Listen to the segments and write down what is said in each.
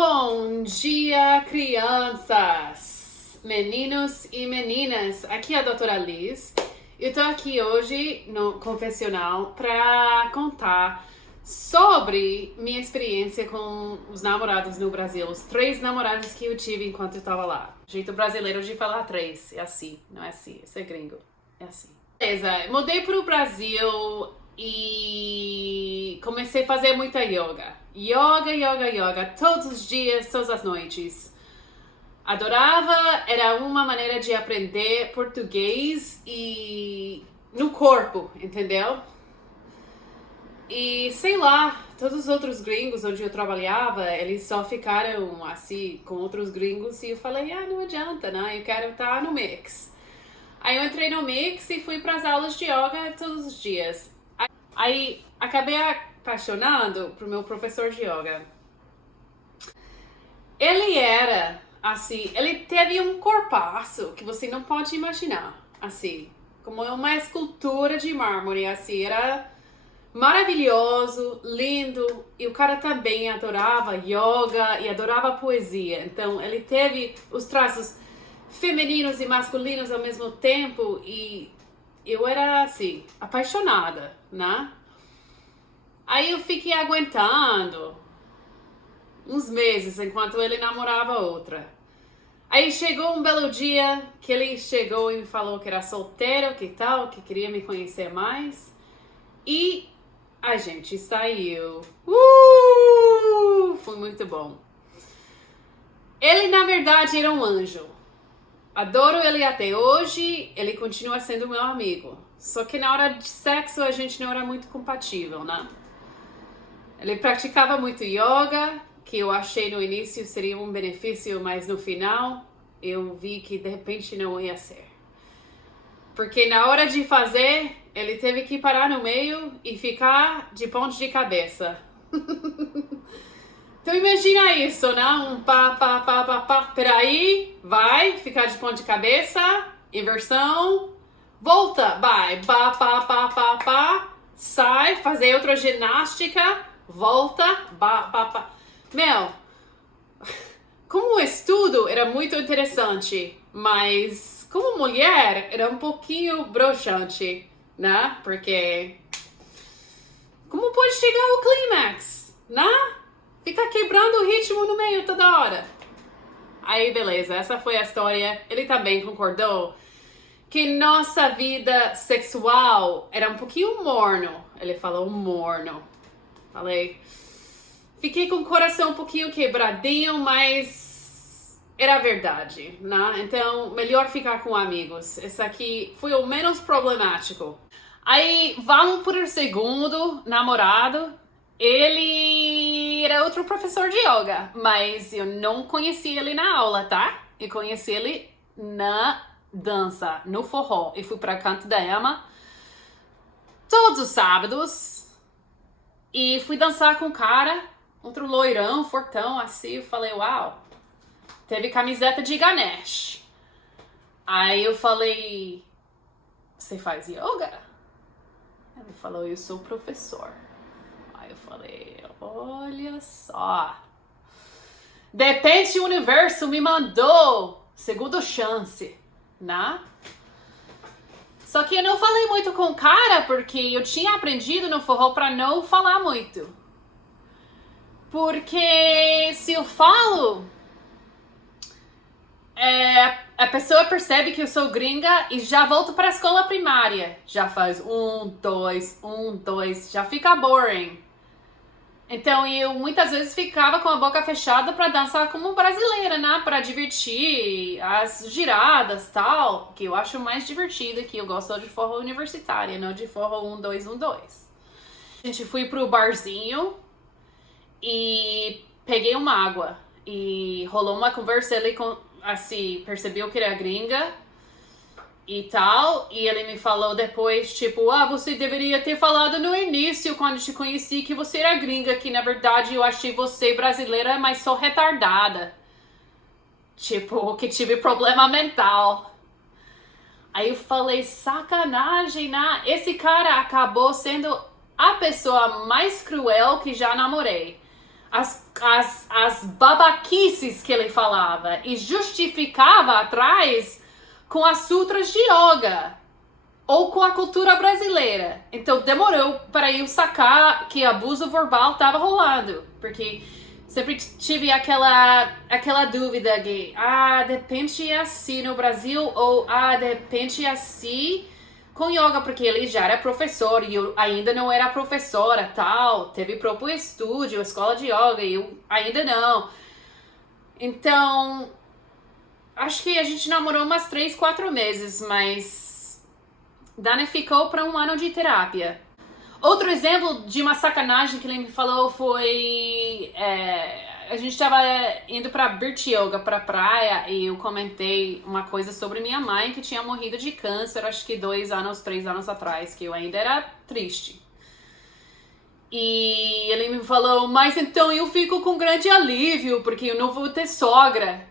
Bom dia, crianças, meninos e meninas. Aqui é a doutora Liz. Eu tô aqui hoje no confessional para contar sobre minha experiência com os namorados no Brasil. Os 3 namorados que eu tive enquanto eu tava lá. Jeito brasileiro de falar 3, é assim, não é assim, esse é gringo, é assim. Beleza, mudei pro Brasil e comecei a fazer muita yoga. Yoga, todos os dias, todas as noites. Adorava, era uma maneira de aprender português e no corpo, entendeu? E sei lá, todos os outros gringos onde eu trabalhava, eles só ficaram assim com outros gringos e eu falei, não adianta, né? Eu quero estar no mix. Aí eu entrei no mix e fui para as aulas de yoga todos os dias. Aí acabei apaixonando pro meu professor de yoga. Ele era, assim, ele teve um corpaço que você não pode imaginar, assim, como uma escultura de mármore, assim, era maravilhoso, lindo, e o cara também adorava yoga e adorava poesia, então ele teve os traços femininos e masculinos ao mesmo tempo e eu era, assim, apaixonada, né? Aí eu fiquei aguentando uns meses enquanto ele namorava outra. Aí chegou um belo dia que ele chegou e me falou que era solteiro, que tal, que queria me conhecer mais. E a gente saiu. Foi muito bom. Ele, na verdade, era um anjo. Adoro ele até hoje, ele continua sendo meu amigo. Só que na hora de sexo a gente não era muito compatível, né? Ele praticava muito yoga, que eu achei no início seria um benefício, mas no final eu vi que de repente não ia ser. Porque na hora de fazer, ele teve que parar no meio e ficar de ponta de cabeça. Então imagina isso, né? Um pá, peraí, vai, ficar de ponta de cabeça, inversão, volta, vai, pá, sai, fazer outra ginástica, volta, pá. Meu, como o estudo era muito interessante, mas como mulher era um pouquinho broxante, né? Porque como pode chegar ao clímax, né? Fica quebrando o ritmo no meio toda hora. Aí, beleza, essa foi a história. Ele também concordou que nossa vida sexual era um pouquinho morno. Ele falou morno. Falei, fiquei com o coração um pouquinho quebradinho, mas era verdade, né? Então, melhor ficar com amigos. Esse aqui foi o menos problemático. Aí, vamos para o segundo namorado. Ele era outro professor de yoga, mas eu não conheci ele na aula, tá? Eu conheci ele na dança, no forró. Eu fui para Canto da Ema todos os sábados e fui dançar com um cara, outro loirão, fortão, assim. Eu falei, uau, teve camiseta de Ganesh. Aí eu falei, você faz yoga? Ele falou, eu sou professor. Aí eu falei, olha só. De repente o universo me mandou segunda chance, né? Só que eu não falei muito com o cara porque eu tinha aprendido no forró pra não falar muito. Porque se eu falo, a pessoa percebe que eu sou gringa e já volto pra escola primária. Já faz 1, 2, já fica boring. Então eu muitas vezes ficava com a boca fechada pra dançar como brasileira, né? Pra divertir, as giradas tal, que eu acho mais divertido, que eu gosto de forró universitária, não de forró 1, 2. A gente foi pro barzinho e peguei uma água e rolou uma conversa, ele assim, percebeu que era gringa e tal, e ele me falou depois, tipo, você deveria ter falado no início, quando te conheci, que você era gringa, que na verdade eu achei você brasileira, mas sou retardada. Tipo, que tive problema mental. Aí eu falei, sacanagem, né? Esse cara acabou sendo a pessoa mais cruel que já namorei. as babaquices que ele falava e justificava atrás com as sutras de yoga ou com a cultura brasileira. Então demorou para eu sacar que abuso verbal estava rolando, porque sempre tive aquela dúvida de de repente é assim no Brasil ou de repente é assim com yoga, porque ele já era professor e eu ainda não era professora, tal. Teve próprio estúdio, escola de yoga e eu ainda não. Então, acho que a gente namorou umas 3, 4 meses, mas danificou para um ano de terapia. Outro exemplo de uma sacanagem que ele me falou foi... a gente estava indo pra Birch Yoga, pra praia, e eu comentei uma coisa sobre minha mãe que tinha morrido de câncer, acho que 2 anos, 3 anos atrás, que eu ainda era triste. E ele me falou, mas então eu fico com grande alívio, porque eu não vou ter sogra.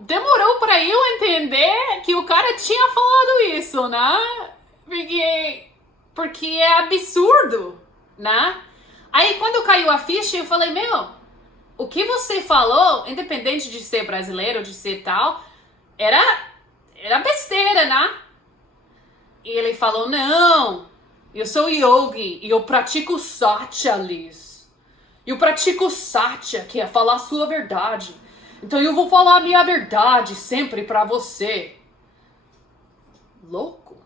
Demorou pra eu entender que o cara tinha falado isso, né? Porque é absurdo, né? Aí quando caiu a ficha, eu falei, o que você falou, independente de ser brasileiro, de ser tal, era besteira, né? E ele falou, não, eu sou yogi e eu pratico satya, Liz. Eu pratico satya, que é falar a sua verdade. Então eu vou falar a minha verdade sempre pra você. Louco.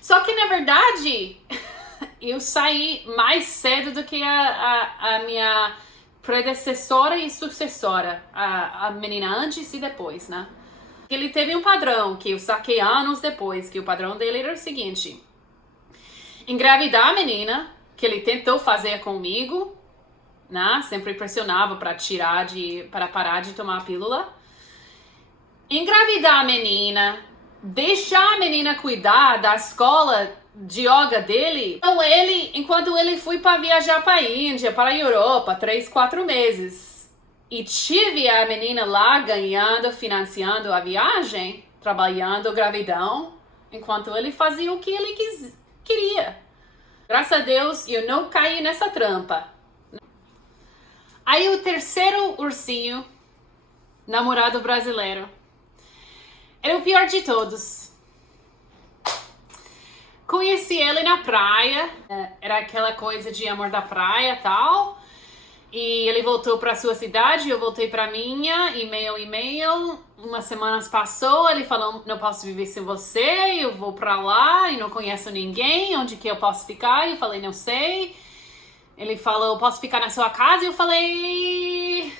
Só que na verdade... eu saí mais cedo do que a minha predecessora e sucessora, a menina antes e depois, né? Ele teve um padrão que eu saquei anos depois, que o padrão dele era o seguinte: engravidar a menina, que ele tentou fazer comigo, né? Sempre pressionava para parar de tomar a pílula. Engravidar a menina, deixar a menina cuidar da escola de yoga dele. Então enquanto ele foi para viajar para a Índia, para a Europa, 3, 4 meses, e tive a menina lá ganhando, financiando a viagem, trabalhando, gravidão, enquanto ele fazia o que ele queria. Graças a Deus, eu não caí nessa trampa. Aí o terceiro ursinho, namorado brasileiro, era o pior de todos. Conheci ele na praia, era aquela coisa de amor da praia e tal. E ele voltou para sua cidade, eu voltei para minha, e-mail. Umas semanas passou, ele falou, não posso viver sem você, eu vou para lá e não conheço ninguém, onde que eu posso ficar? Eu falei, não sei. Ele falou, posso ficar na sua casa? Eu falei,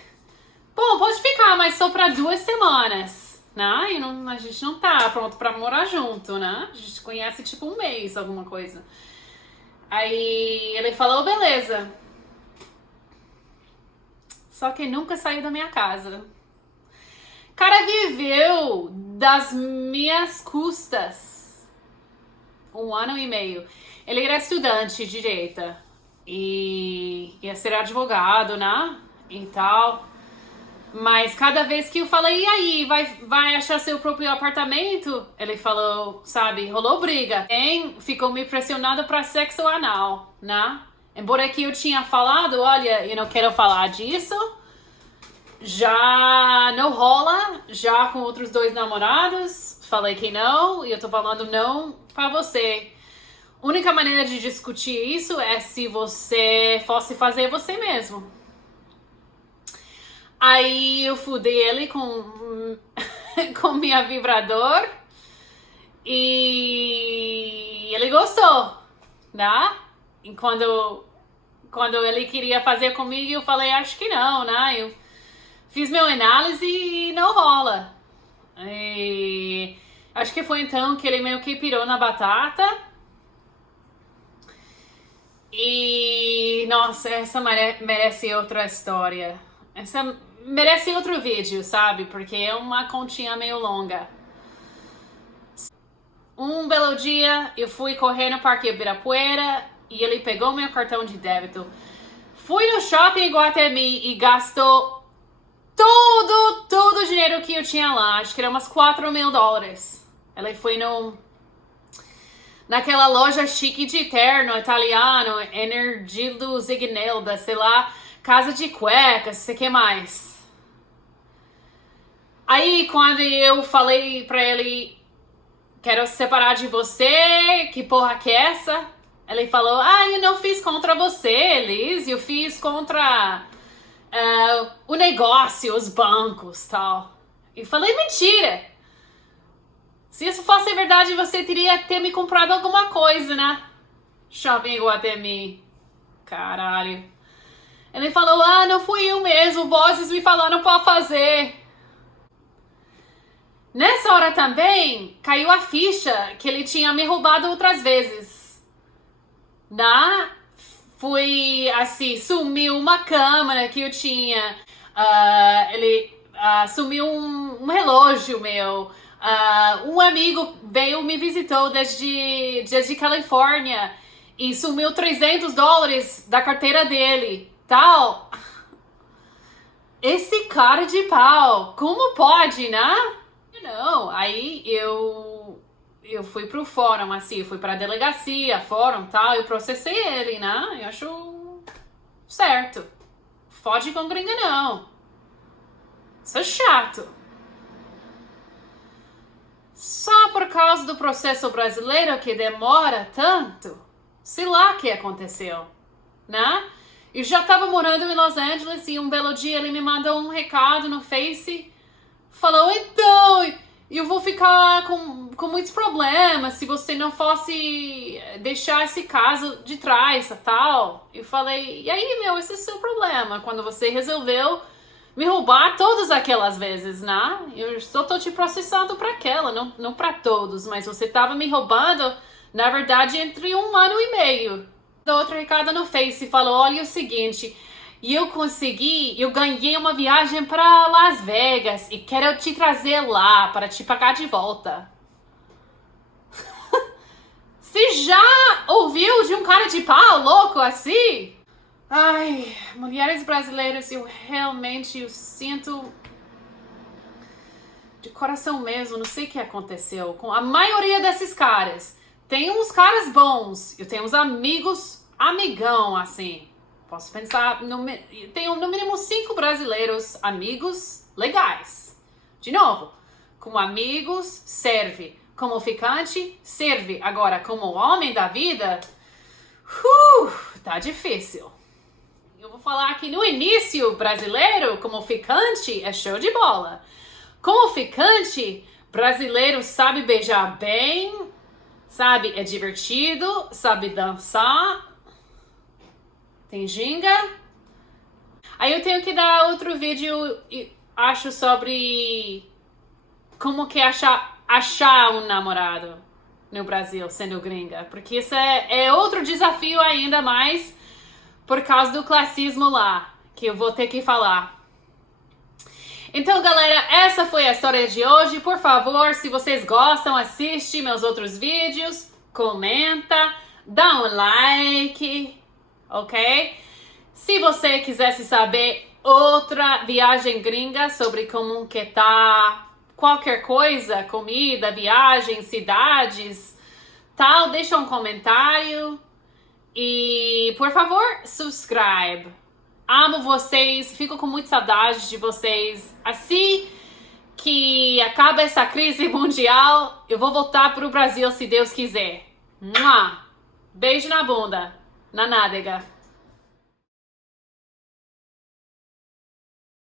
bom, pode ficar, mas só para 2 semanas. Né? A gente não tá pronto pra morar junto, né? A gente conhece tipo 1 mês, alguma coisa. Aí ele falou, beleza. Só que nunca saiu da minha casa. O cara viveu das minhas custas 1 ano e meio. Ele era estudante de direito e ia ser advogado, né? E tal. Mas cada vez que eu falei, e aí, vai achar seu próprio apartamento? Ele falou, sabe, rolou briga. Ficou me pressionando para sexo anal, né? Embora que eu tinha falado, olha, eu não quero falar disso. Já não rola, já com outros 2 namorados. Falei que não, e eu tô falando não pra você. Única maneira de discutir isso é se você fosse fazer você mesmo. Aí eu fudei ele com minha vibrador e ele gostou, né? E quando ele queria fazer comigo, eu falei, acho que não, né? Eu fiz meu análise e não rola. E acho que foi então que ele meio que pirou na batata. E, nossa, essa merece outra história. Essa merece outro vídeo, sabe? Porque é uma continha meio longa. Um belo dia, eu fui correr no Parque Ibirapuera e ele pegou meu cartão de débito. Fui no shopping Iguatemi e gastou todo o dinheiro que eu tinha lá. Acho que era umas $4.000. Ele foi no naquela loja chique de terno italiano, Energilo Zignelda, sei lá, casa de cuecas, sei que mais. Aí, quando eu falei pra ele, quero separar de você, que porra que é essa? Ele falou, eu não fiz contra você, Liz, eu fiz contra o negócio, os bancos, tal. E falei, mentira! Se isso fosse verdade, você teria que ter me comprado alguma coisa, né? Shopping Iguatemi. Caralho. Ele falou, não fui eu mesmo, vozes me falaram pra fazer. Nessa hora também, caiu a ficha que ele tinha me roubado outras vezes. Fui, assim, sumiu uma câmera que eu tinha. Ele sumiu um relógio meu. Um amigo veio, me visitou desde Califórnia e sumiu $300 da carteira dele, tal. Esse cara de pau, como pode, né? Não, aí eu fui pro fórum, assim, fui pra delegacia, fórum, tal, eu processei ele, né? Eu acho certo. Fode com gringa, não. Isso é chato. Só por causa do processo brasileiro que demora tanto. Sei lá o que aconteceu, né? Eu já tava morando em Los Angeles e um belo dia ele me mandou um recado no Face. Falou, então, eu vou ficar com muitos problemas se você não fosse deixar esse caso de trás, tal. Eu falei, e aí, meu, esse é o seu problema. Quando você resolveu me roubar todas aquelas vezes, né? Eu só tô te processando pra aquela, não pra todos. Mas você tava me roubando, na verdade, entre 1 ano e meio. Deu outro recado no Face e falou, olha o seguinte... E eu ganhei uma viagem para Las Vegas e quero te trazer lá para te pagar de volta. Você já ouviu de um cara de pau louco assim? Ai, mulheres brasileiras, eu sinto de coração mesmo, não sei o que aconteceu com a maioria desses caras. Tem uns caras bons, eu tenho uns amigão assim. Posso pensar, tenho no mínimo 5 brasileiros amigos legais. De novo, como amigos, serve. Como ficante, serve. Agora, como homem da vida, tá difícil. Eu vou falar que no início, brasileiro, como ficante, é show de bola. Como ficante, brasileiro sabe beijar bem, sabe, é divertido, sabe dançar, tem ginga. Aí eu tenho que dar outro vídeo, acho, sobre como que achar um namorado no Brasil, sendo gringa. Porque isso é outro desafio ainda mais por causa do classismo lá, que eu vou ter que falar. Então, galera, essa foi a história de hoje. Por favor, se vocês gostam, assiste meus outros vídeos, comenta, dá um like, ok? Se você quisesse saber outra viagem gringa sobre como que tá qualquer coisa, comida, viagem, cidades, tal, deixa um comentário e, por favor, subscribe. Amo vocês, fico com muita saudade de vocês. Assim que acaba essa crise mundial, eu vou voltar pro Brasil se Deus quiser. Beijo na bunda, na nádega.